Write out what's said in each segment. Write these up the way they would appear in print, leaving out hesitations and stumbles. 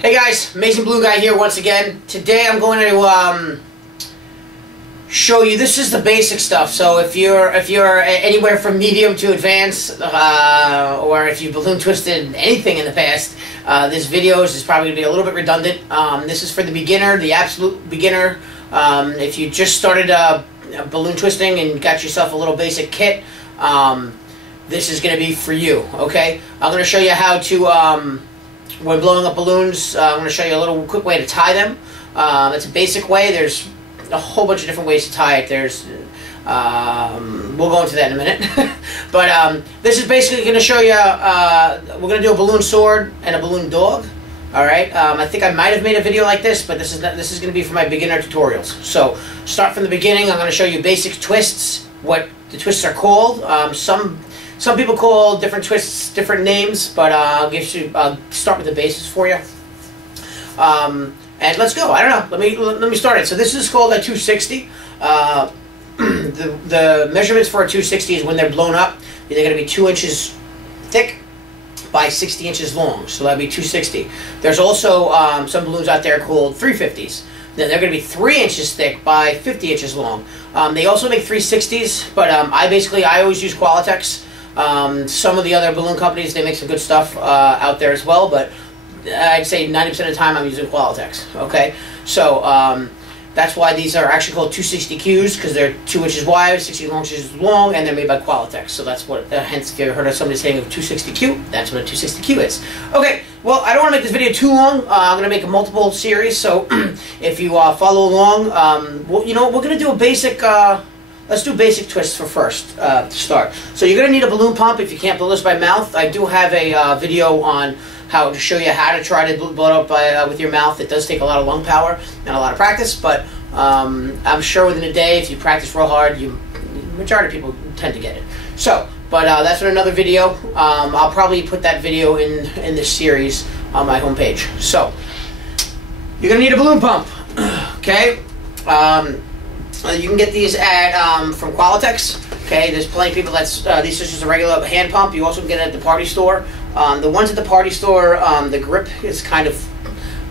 Hey guys, Amazing Balloon Guy here once again. Today I'm going to show you, this is the basic stuff. So if you're anywhere from medium to advanced, or if you balloon twisted anything in the past, this video is probably going to be a little bit redundant. This is for the beginner, the absolute beginner. If you just started balloon twisting and got yourself a little basic kit, this is going to be for you, okay? I'm going to show you how to, when blowing up balloons, I'm going to show you a little quick way to tie them. It's a basic way. There's a whole bunch of different ways to tie it. There's, we'll go into that in a minute. But this is basically going to show you, we're going to do a balloon sword and a balloon dog. All right. I think I might have made a video like this, but this is going to be for my beginner tutorials. So start from the beginning. I'm going to show you basic twists, what the twists are called. Some people call different twists different names, but I'll start with the basis for you. And let's go. I don't know. Let me start it. So this is called a 260. The measurements for a 260 is when they're blown up. They're going to be 2 inches thick by 60 inches long. So that'd be 260. There's also some balloons out there called 350s. They're going to be 3 inches thick by 50 inches long. They also make 360s, but I always use Qualitex. Some of the other balloon companies, they make some good stuff out there as well, but I'd say 90% of the time I'm using Qualitex, okay? So that's why these are actually called 260Qs, because they're 2 inches wide, 60 inches long, and they're made by Qualitex. So that's what, hence if you ever heard of somebody saying a 260Q, that's what a 260Q is. Okay, well, I don't want to make this video too long. I'm going to make a multiple series, so if you follow along, well, you know, we're going to do a basic... let's do basic twists for first, to start. So you're going to need a balloon pump if you can't blow this by mouth. I do have a video on how to show you how to try to blow it up with your mouth. It does take a lot of lung power and a lot of practice, but I'm sure within a day, if you practice real hard, majority of people tend to get it. So, but that's in another video. I'll probably put that video in this series on my homepage. So, you're going to need a balloon pump, okay? You can get these at from Qualitex. Okay, there's plenty of people these are just a regular hand pump. You also can get it at the party store. The ones at the party store, the grip is kind of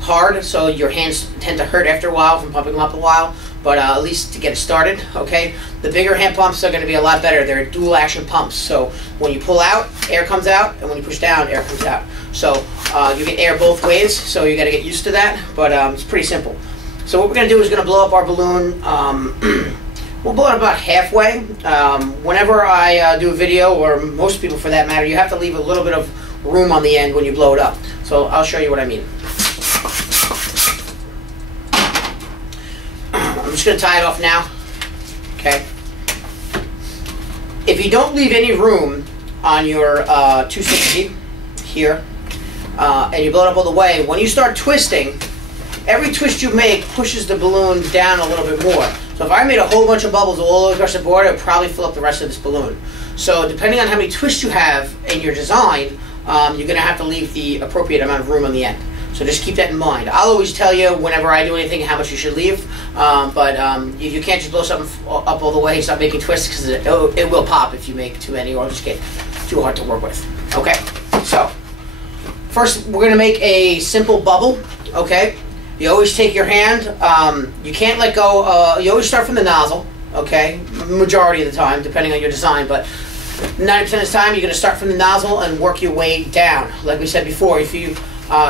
hard, so your hands tend to hurt after a while from pumping them up a while. But at least to get it started, okay. The bigger hand pumps are going to be a lot better. They're dual action pumps. So when you pull out, air comes out, and when you push down, air comes out. So you get air both ways. So you got to get used to that. But it's pretty simple. So what we're going to do is going to blow up our balloon. We'll blow it about halfway. Whenever I do a video, or most people for that matter, you have to leave a little bit of room on the end when you blow it up. So I'll show you what I mean. I'm just going to tie it off now. Okay. If you don't leave any room on your 260 here, and you blow it up all the way, when you start twisting, every twist you make pushes the balloon down a little bit more. So if I made a whole bunch of bubbles all across the board, it would probably fill up the rest of this balloon. So depending on how many twists you have in your design, you're going to have to leave the appropriate amount of room on the end. So just keep that in mind. I'll always tell you whenever I do anything how much you should leave, but you can't just blow something up all the way and start making twists, because it will pop if you make too many, or just get too hard to work with. Okay, so first we're going to make a simple bubble, okay? You always take your hand, you can't let go, you always start from the nozzle, okay, majority of the time, depending on your design, but 90% of the time you're going to start from the nozzle and work your way down. Like we said before, if you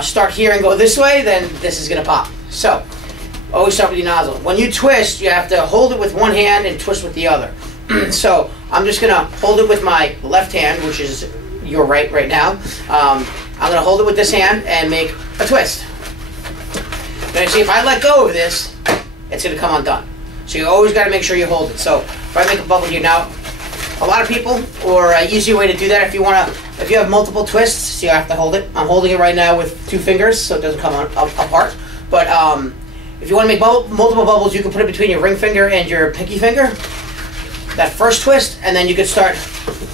start here and go this way, then this is going to pop. So, always start with your nozzle. When you twist, you have to hold it with one hand and twist with the other. So, I'm just going to hold it with my left hand, which is your right now. I'm going to hold it with this hand and make a twist. Now see, if I let go of this, it's going to come undone. So you always got to make sure you hold it. So if I make a bubble here now, a lot of people, or an easier way to do that, if you have multiple twists, see, I have to hold it. I'm holding it right now with 2 fingers, so it doesn't come apart. But if you want to make multiple bubbles, you can put it between your ring finger and your pinky finger. That first twist, and then you can start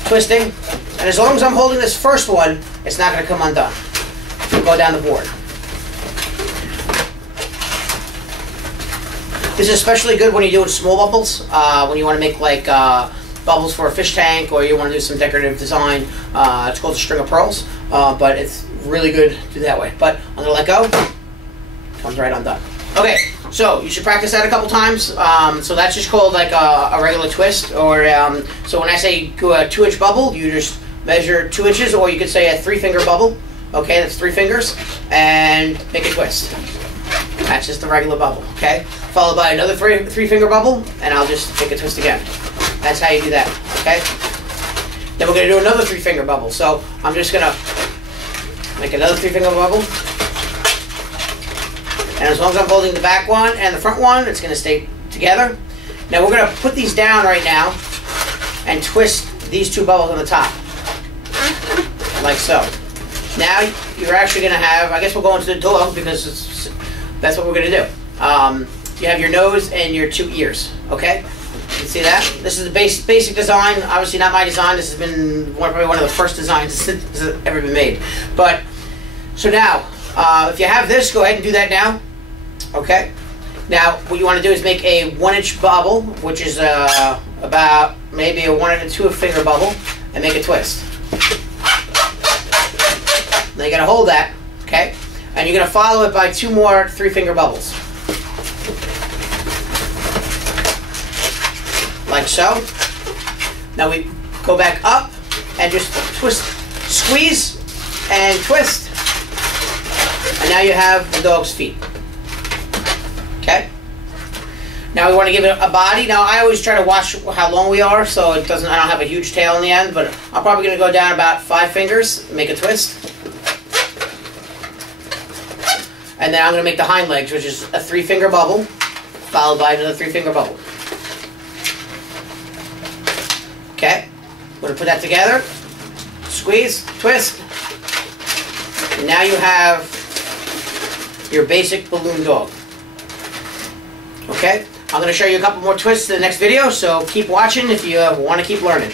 twisting. And as long as I'm holding this first one, it's not going to come undone. It'll go down the board. This is especially good when you're doing small bubbles, when you want to make like bubbles for a fish tank, or you want to do some decorative design. It's called a string of pearls, but it's really good to do that way. But I'm gonna let go. Comes right undone. Okay, so you should practice that a couple times. So that's just called like a regular twist, or so when I say go a 2-inch bubble, you just measure 2 inches, or you could say a 3-finger bubble. Okay, that's 3 fingers, and make a twist. That's just a regular bubble. Okay, followed by another 3-finger bubble, and I'll just make a twist again. That's how you do that. Okay. Then we're gonna do another 3-finger bubble. So I'm just gonna make another 3-finger bubble. And as long as I'm holding the back one and the front one, it's going to stay together. Now we're going to put these down right now and twist these 2 bubbles on the top. Like so. Now you're actually going to have, I guess we'll go into the dog because that's what we're going to do. You have your nose and your 2 ears. Okay? You can see that? This is the basic design. Obviously not my design. This has been probably one of the first designs that's ever been made. But, so now, if you have this, go ahead and do that now. Okay. Now, what you want to do is make a 1-inch bubble, which is about maybe a 1 and a 2-finger bubble, and make a twist. Now you got to hold that, okay? And you're going to follow it by 2 more 3-finger bubbles, like so. Now we go back up and just twist, squeeze, and twist. And now you have the dog's feet. Okay? Now we want to give it a body. Now I always try to watch how long we are, so it doesn't, I don't have a huge tail in the end, but I'm probably going to go down about 5 fingers, make a twist. And then I'm going to make the hind legs, which is a 3-finger bubble, followed by another 3-finger bubble. Okay? I'm going to put that together, squeeze, twist, and now you have your basic balloon dog. Okay? I'm going to show you a couple more twists in the next video, so keep watching if you want to keep learning.